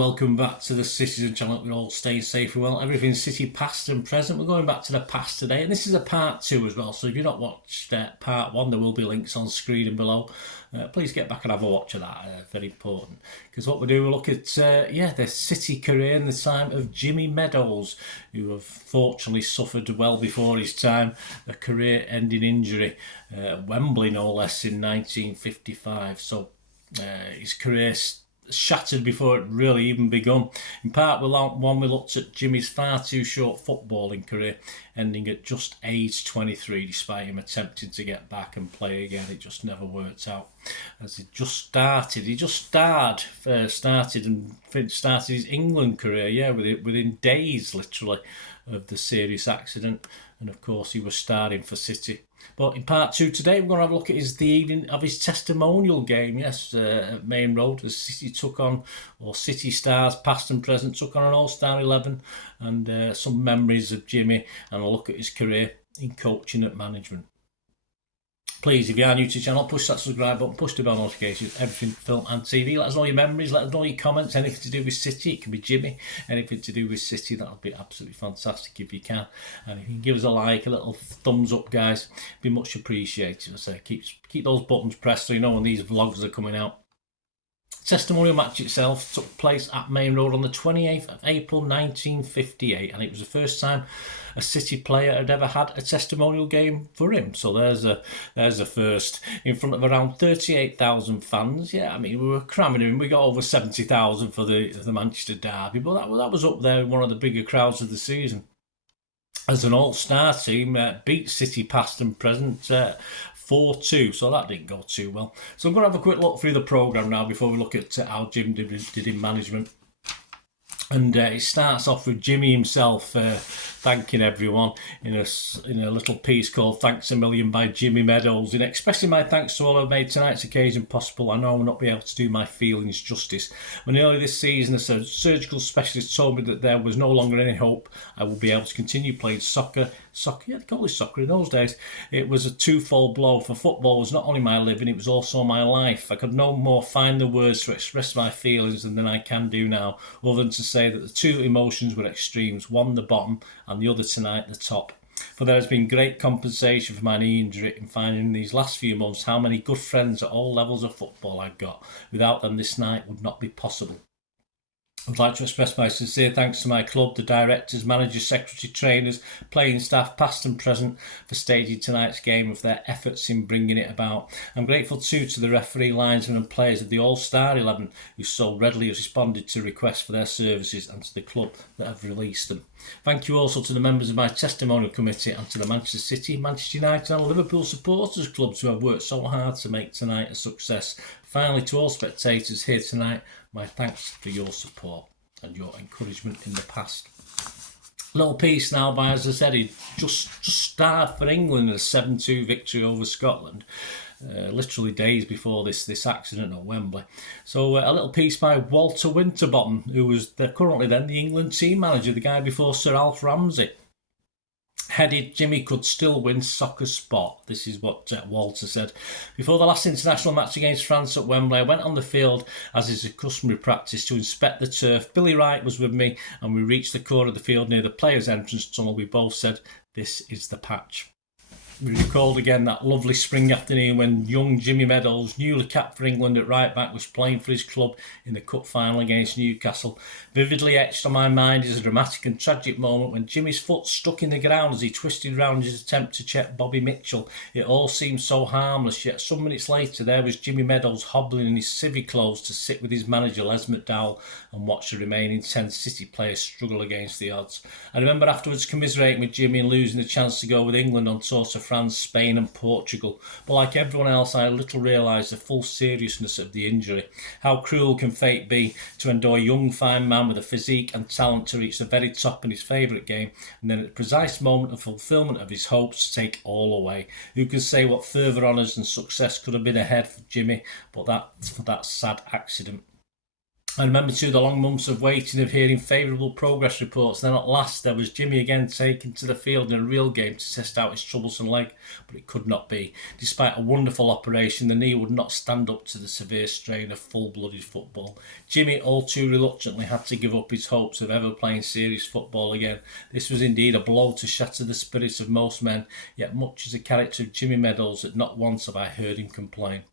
welcome back to the Citizen channel. We're all staying safe and well. Everything's City past and present. We're going back to the past today, and this is a part 2 as well. So if you've not watched part 1, there will be links on screen and below. Please get back and have a watch of that. Very important, because what we do, we look at the City career in the time of Jimmy Meadows, who unfortunately suffered well before his time a career-ending injury at Wembley, no less, in 1955. So his career shattered before it really even begun. In part 1, we looked at Jimmy's far too short footballing career, ending at just age 23, despite him attempting to get back and play again. It just never worked out. As he started his England career, within days, literally, of the serious accident. And of course, he was starting for City. But in part 2 today, we're going to have a look at the evening of his testimonial game, at Main Road, as City City stars, past and present, took on an all-star 11, and some memories of Jimmy, and a look at his career in coaching and management. Please, if you are new to the channel, push that subscribe button, push the bell notifications, everything film and TV. Let us know your memories, let us know your comments, anything to do with City. It can be Jimmy, anything to do with City. That would be absolutely fantastic if you can. And if you can give us a like, a little thumbs up, guys, it'd be much appreciated. So keep those buttons pressed so you know when these vlogs are coming out. Testimonial match itself took place at Main Road on the 28th of April 1958, and it was the first time a City player had ever had a testimonial game for him. So there's a first, in front of around 38,000 fans. Yeah, I mean, we were cramming him. We got over 70,000 for the Manchester derby, but that was up there in one of the bigger crowds of the season. As an all-star team, beat City past and present 4-2, so that didn't go too well. So I'm going to have a quick look through the programme now before we look at how Jim did in management. And it starts off with Jimmy himself thanking everyone in a little piece called "Thanks a Million" by Jimmy Meadows. In expressing my thanks to all who have made tonight's occasion possible, I know I will not be able to do my feelings justice. When early this season a surgical specialist told me that there was no longer any hope I would be able to continue playing soccer, yeah, they called it soccer in those days. It was a twofold blow, for football was not only my living, it was also my life. I could no more find the words to express my feelings than I can do now, other than to say that the two emotions were extremes, one the bottom and the other tonight the top. For there has been great compensation for my knee injury in finding in these last few months how many good friends at all levels of football I've got. Without them this night would not be possible. I would like to express my sincere thanks to my club, the directors, managers, secretary, trainers, playing staff, past and present, for staging tonight's game, of their efforts in bringing it about. I'm grateful too to the referee, linesmen and players of the All-Star 11 who so readily have responded to requests for their services, and to the club that have released them. Thank you also to the members of my testimonial committee, and to the Manchester City, Manchester United and Liverpool supporters clubs who have worked so hard to make tonight a success. Finally, to all spectators here tonight, my thanks for your support and your encouragement in the past. Little piece now by, as I said, he just starred for England in a 7-2 victory over Scotland, literally days before this accident at Wembley. So a little piece by Walter Winterbottom, who was currently then the England team manager, the guy before Sir Alf Ramsey. Headed, Jimmy could still win soccer spot. This is what Walter said. Before the last international match against France at Wembley, I went on the field, as is a customary practice, to inspect the turf. Billy Wright was with me, and we reached the corner of the field near the players' entrance tunnel. We both said, "This is the patch." We recalled again that lovely spring afternoon when young Jimmy Meadows, newly capped for England at right back, was playing for his club in the cup final against Newcastle. Vividly etched on my mind is a dramatic and tragic moment when Jimmy's foot stuck in the ground as he twisted round his attempt to check Bobby Mitchell. It all seemed so harmless, yet some minutes later there was Jimmy Meadows hobbling in his civvy clothes to sit with his manager Les McDowell and watch the remaining 10 City players struggle against the odds. I remember afterwards commiserating with Jimmy and losing the chance to go with England on tour to France, Spain and Portugal. But like everyone else, I little realised the full seriousness of the injury. How cruel can fate be to endure a young fine man with a physique and talent to reach the very top in his favourite game, and then at the precise moment of fulfilment of his hopes to take all away. Who can say what further honours and success could have been ahead for Jimmy but for that sad accident? I remember too the long months of waiting, of hearing favourable progress reports. Then at last there was Jimmy again taken to the field in a real game to test out his troublesome leg, but it could not be. Despite a wonderful operation, the knee would not stand up to the severe strain of full-blooded football. Jimmy all too reluctantly had to give up his hopes of ever playing serious football again. This was indeed a blow to shatter the spirits of most men, yet much as the character of Jimmy Meadows that not once have I heard him complain.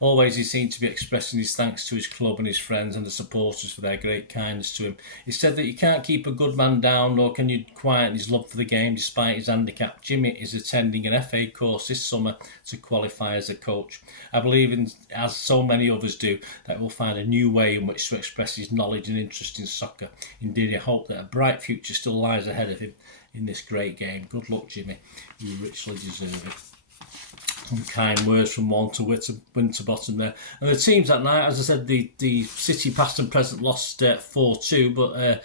Always he seemed to be expressing his thanks to his club and his friends and the supporters for their great kindness to him. He said that you can't keep a good man down, nor can you quieten his love for the game despite his handicap. Jimmy is attending an FA course this summer to qualify as a coach. I believe, as so many others do, that he will find a new way in which to express his knowledge and interest in soccer. Indeed, I hope that a bright future still lies ahead of him in this great game. Good luck, Jimmy. You richly deserve it. Some kind words from Walter Winterbottom there. And the teams that night, as I said, the City past and present lost 4-2, but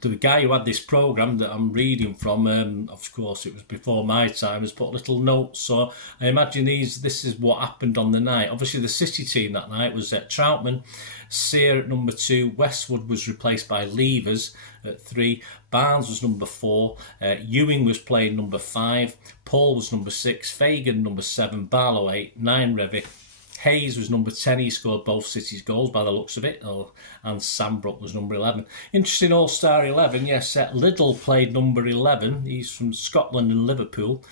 the guy who had this programme that I'm reading from, of course it was before my time, has put little notes, so I imagine this is what happened on the night. Obviously the City team that night was Troutman, Sear at number 2, Westwood was replaced by Levers at 3, Barnes was number 4, Ewing was playing number 5, Paul was number 6, Fagan number 7, Barlow 8, 9 Revy, Hayes was number 10, he scored both City's goals by the looks of it, and Sambrook was number 11. Interesting all-star 11, yes, Liddell played number 11, he's from Scotland and Liverpool.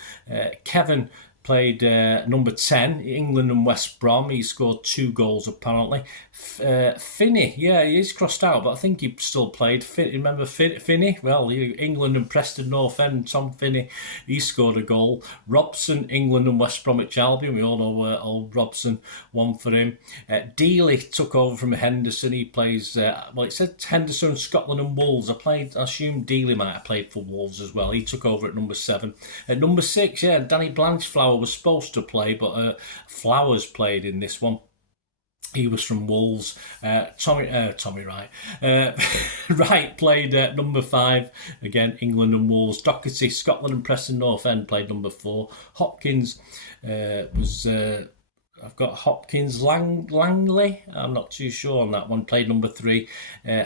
Kevin played number 10, England and West Brom. He scored 2 goals apparently. Finney, yeah, he is crossed out, but I think he still played. Remember Finney? Well, England and Preston North End, Tom Finney, he scored a goal. Robson, England and West Bromwich Albion. We all know old Robson, one for him. Dealey took over from Henderson. He plays, it said Henderson, Scotland and Wolves. I assume Dealey might have played for Wolves as well. He took over at number 7. At number 6, yeah, Danny Blanchflower was supposed to play, but Flowers played in this one. He was from Wolves. Tommy Wright. Wright played number 5. Again, England and Wolves. Doherty, Scotland and Preston North End played number 4. Hopkins was... I've got Hopkins Langley. I'm not too sure on that one. Played number 3.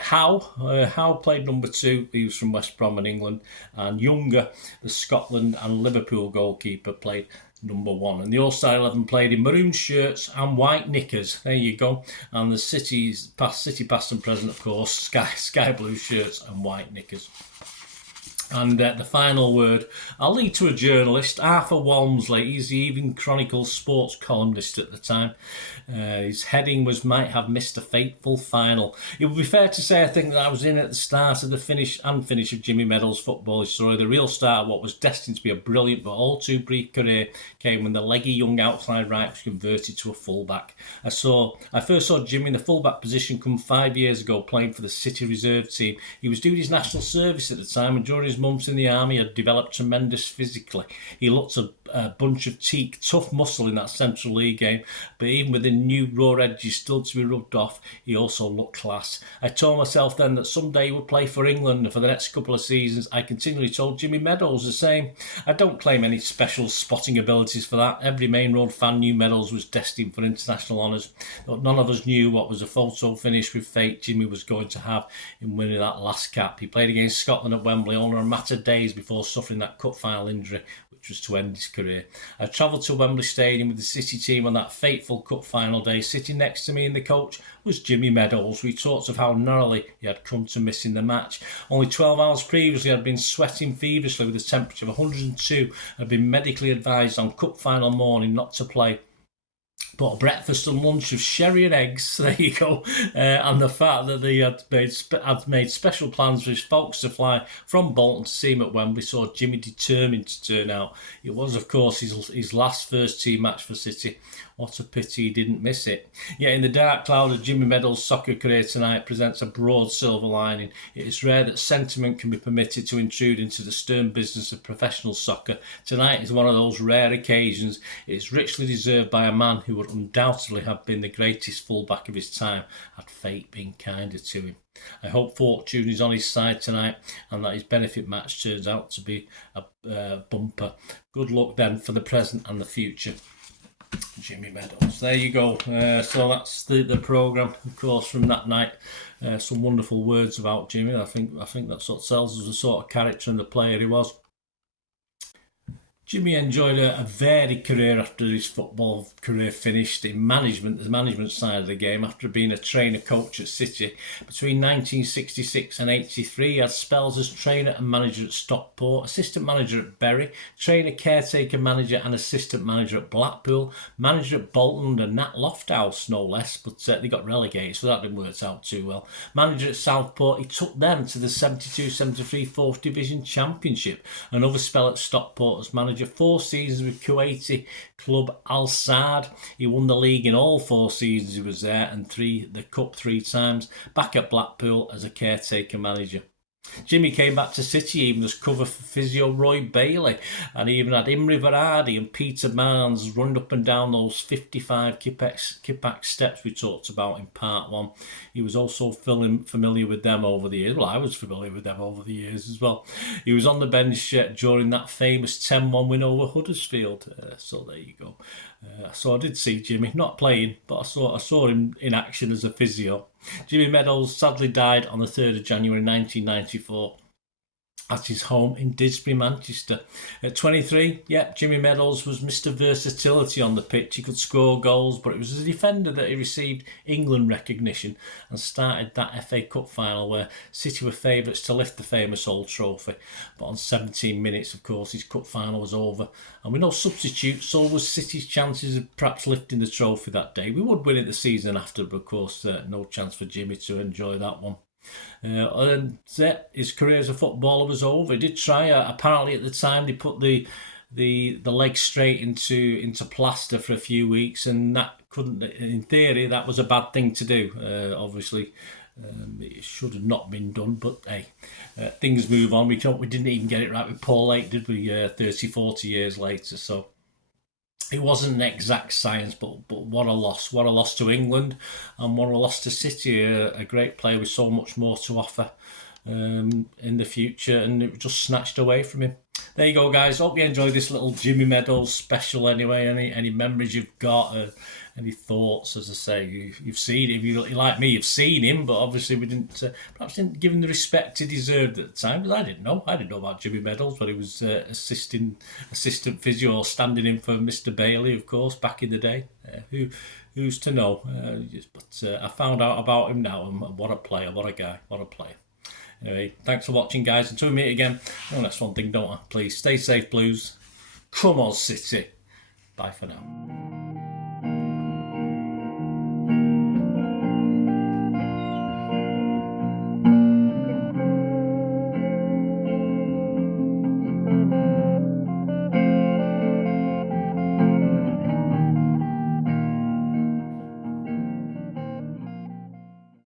Howe played number 2. He was from West Brom in England. And Younger, the Scotland and Liverpool goalkeeper, played number 1. And the All-Star 11 played in maroon shirts and white knickers. There you go. And the City past and present, of course, sky blue shirts and white knickers. And the final word, I'll lead to a journalist, Arthur Walmsley. He's the Evening Chronicle sports columnist at the time. His heading was, "Might have missed a fateful final." It would be fair to say, I think, that I was in at the start of the finish of Jimmy Meadows' football story. The real start of what was destined to be a brilliant but all too brief career came when the leggy young outside right was converted to a fullback. I first saw Jimmy in the fullback position come 5 years ago, playing for the City reserve team. He was doing his national service at the time, and during his months in the army had developed tremendous physically. He looked a bunch of teak, tough muscle in that Central League game, but even with the new raw edges still to be rubbed off, he also looked class. I told myself then that someday he would play for England, and for the next couple of seasons I continually told Jimmy Meadows the same. I don't claim any special spotting abilities for that. Every Main Road fan knew Meadows was destined for international honours, but none of us knew what was a photo finish with fate Jimmy was going to have in winning that last cap. He played against Scotland at Wembley only a matter of days before suffering that cup final injury, which was to end his career. I travelled to Wembley Stadium with the City team on that fateful cup final day. Sitting next to me in the coach was Jimmy Meadows. We talked of how narrowly he had come to missing the match. Only 12 hours previously, he had been sweating feverishly with a temperature of 102 and had been medically advised on cup final morning not to play. But a breakfast and lunch of sherry and eggs, there you go, and the fact that they had made special plans for his folks to fly from Bolton to see him at Wembley saw Jimmy determined to turn out. It was, of course, his last first team match for City. What a pity he didn't miss it. Yet in the dark cloud of Jimmy Meadows' soccer career tonight presents a broad silver lining. It is rare that sentiment can be permitted to intrude into the stern business of professional soccer. Tonight is one of those rare occasions. It is richly deserved by a man who would undoubtedly have been the greatest fullback of his time had fate been kinder to him. I hope fortune is on his side tonight and that his benefit match turns out to be a bumper. Good luck then for the present and the future. Jimmy Meadows. There you go. So that's the programme, of course, from that night. Some wonderful words about Jimmy. I think that's what tells us the sort of character and the player he was. Jimmy enjoyed a varied career after his football career finished in management, the management side of the game, after being a trainer coach at City. Between 1966 and 83, he had spells as trainer and manager at Stockport, assistant manager at Bury, trainer, caretaker, manager and assistant manager at Blackpool, manager at Bolton and Nat Lofthouse, no less, but they got relegated, so that didn't work out too well. Manager at Southport, he took them to the 72-73 4th Division Championship. Another spell at Stockport as manager, 4 seasons with Kuwaiti club Al Saad. He won the league in all 4 seasons he was there, and the cup 3 times. Back at Blackpool as a caretaker manager. Jimmy came back to City even as cover for physio Roy Bailey, and he even had Imre Varadi and Peter Barnes running up and down those 55 Kippax steps we talked about in part 1. He was also familiar with them over the years. Well, I was familiar with them over the years as well. He was on the bench during that famous 10-1 win over Huddersfield. So there you go. So I did see Jimmy, not playing, but I saw him in action as a physio. Jimmy Meadows sadly died on the 3rd of January 1994 at his home in Didsbury, Manchester. At 23, Jimmy Meadows was Mr. Versatility on the pitch. He could score goals, but it was as a defender that he received England recognition and started that FA Cup final where City were favourites to lift the famous old trophy. But on 17 minutes, of course, his cup final was over. And with no substitute, so was City's chances of perhaps lifting the trophy that day. We would win it the season after, but of course, no chance for Jimmy to enjoy that one. And his career as a footballer was over. He did try. Apparently, at the time, they put the leg straight into plaster for a few weeks, and that couldn't. In theory, that was a bad thing to do. Obviously, it should have not been done. But hey, things move on. We didn't even get it right with Paul 8, did we? 30, 40 years later. So it wasn't an exact science, but what a loss. What a loss to England and what a loss to City. A great player with so much more to offer in the future, and it was just snatched away from him. There you go, guys. Hope you enjoyed this little Jimmy Meadows special anyway. Any memories you've got, any thoughts? As I say, you've seen him. If you like me, you've seen him, but obviously we perhaps didn't give him the respect he deserved at the time, because I didn't know about Jimmy Meadows, but he was assistant physio, standing in for Mr. Bailey, of course, back in the day. Who's to know? But I found out about him now, and what a player, what a guy, what a player. Anyway, thanks for watching, guys. Until we meet again, that's one thing, don't I? Please stay safe, Blues. Come on, City. Bye for now.